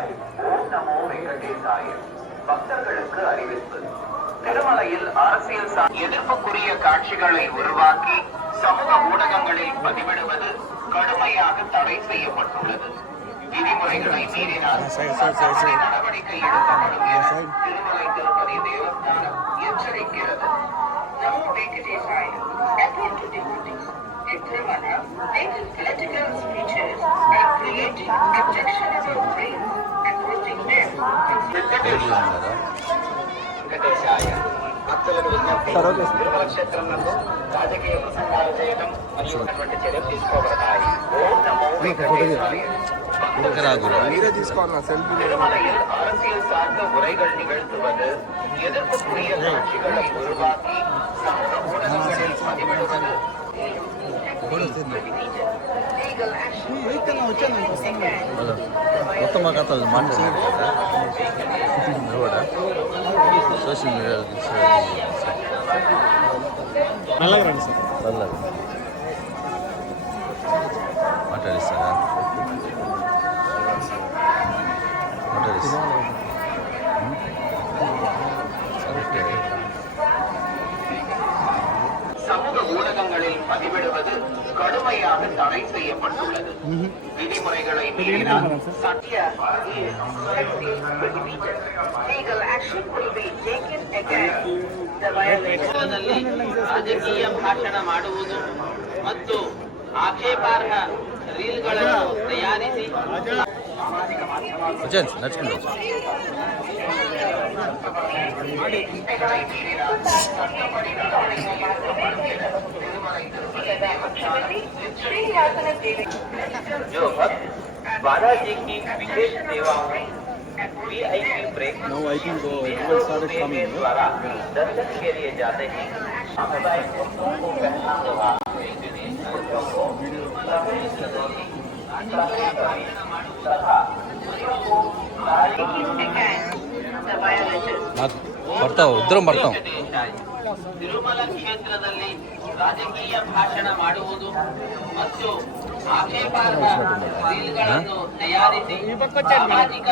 வெங்கடேசாய் ஓம் நமோ வெங்கடேசாய் பக்தர்களுக்கு அறிவிப்பு. திருமலையில் அரசியல் எதிர்ப்புக்குரிய காட்சிகளை உருவாக்கி சமூக ஊடகங்களில் பதிவிடுவது கடுமையாக தடை செய்யப்பட்டுள்ளது. விதிமுறைகளை மீறினால் நடவடிக்கை எடுக்கப்படும் என திருமலை చేయడం కదా సార్ ఓకే సార్ మీరే తీసుకోవాలి మొత్తం మాకు అతను சோஷியல் மீடியாவுக்கு நல்லா இருக்கிறாங்க சார். நல்லா மாட்டாடி சார். கடுமையாக தடை செய்யப்பட்டுள்ளது விதிமுறைகளை மீறினால் சத்திய Legal action will be taken against the violators. ಕ್ಷೇತ್ರದಲ್ಲಿ ರಾಜಕೀಯ ಭಾಷಣ ಮಾಡುವುದು ಮತ್ತು ಆಕ್ಷೇಪಾರ್ಹ ರೀಲ್ಗಳನ್ನು ತಯಾರಿಸಿ जो भक्त बाला जी की विशेष सेवाओं वी आई पी ब्रेक द्वारा दर्शन के लिए जाते हैं। सामुदायिक भक्तों को पहला होगा ಬರ್ತಾವ ಇದ್ರ ಬರ್ತಾವ ತಿರುಮಲ ಕ್ಷೇತ್ರದಲ್ಲಿ ರಾಜಕೀಯ ಭಾಷಣ ಮಾಡುವುದು ಮತ್ತು ಆಕ್ಷೇಪಾರ್ಹ ರೀಲ್ಗಳನ್ನು ತಯಾರಿಸಿ ಸಾಮಾಜಿಕ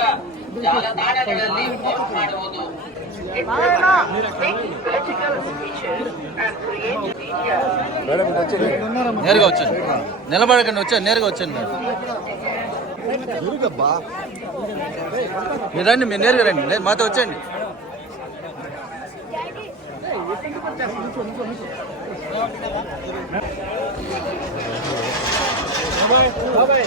ಜಾಲತಾಣಗಳಲ್ಲಿ ಪೋಸ್ಟ್ ಮಾಡುವುದು In Tirumala, making political speeches and creating media madam ఇది వచ్చేది నేరుగా వచ్చాను నిలబడకండి వచ్చాను నేరుగా వచ్చాను మీరు. ఎదురుగబ్బా మీరు రండి మీరు నేరుగా 再回去做民做。老板，老板。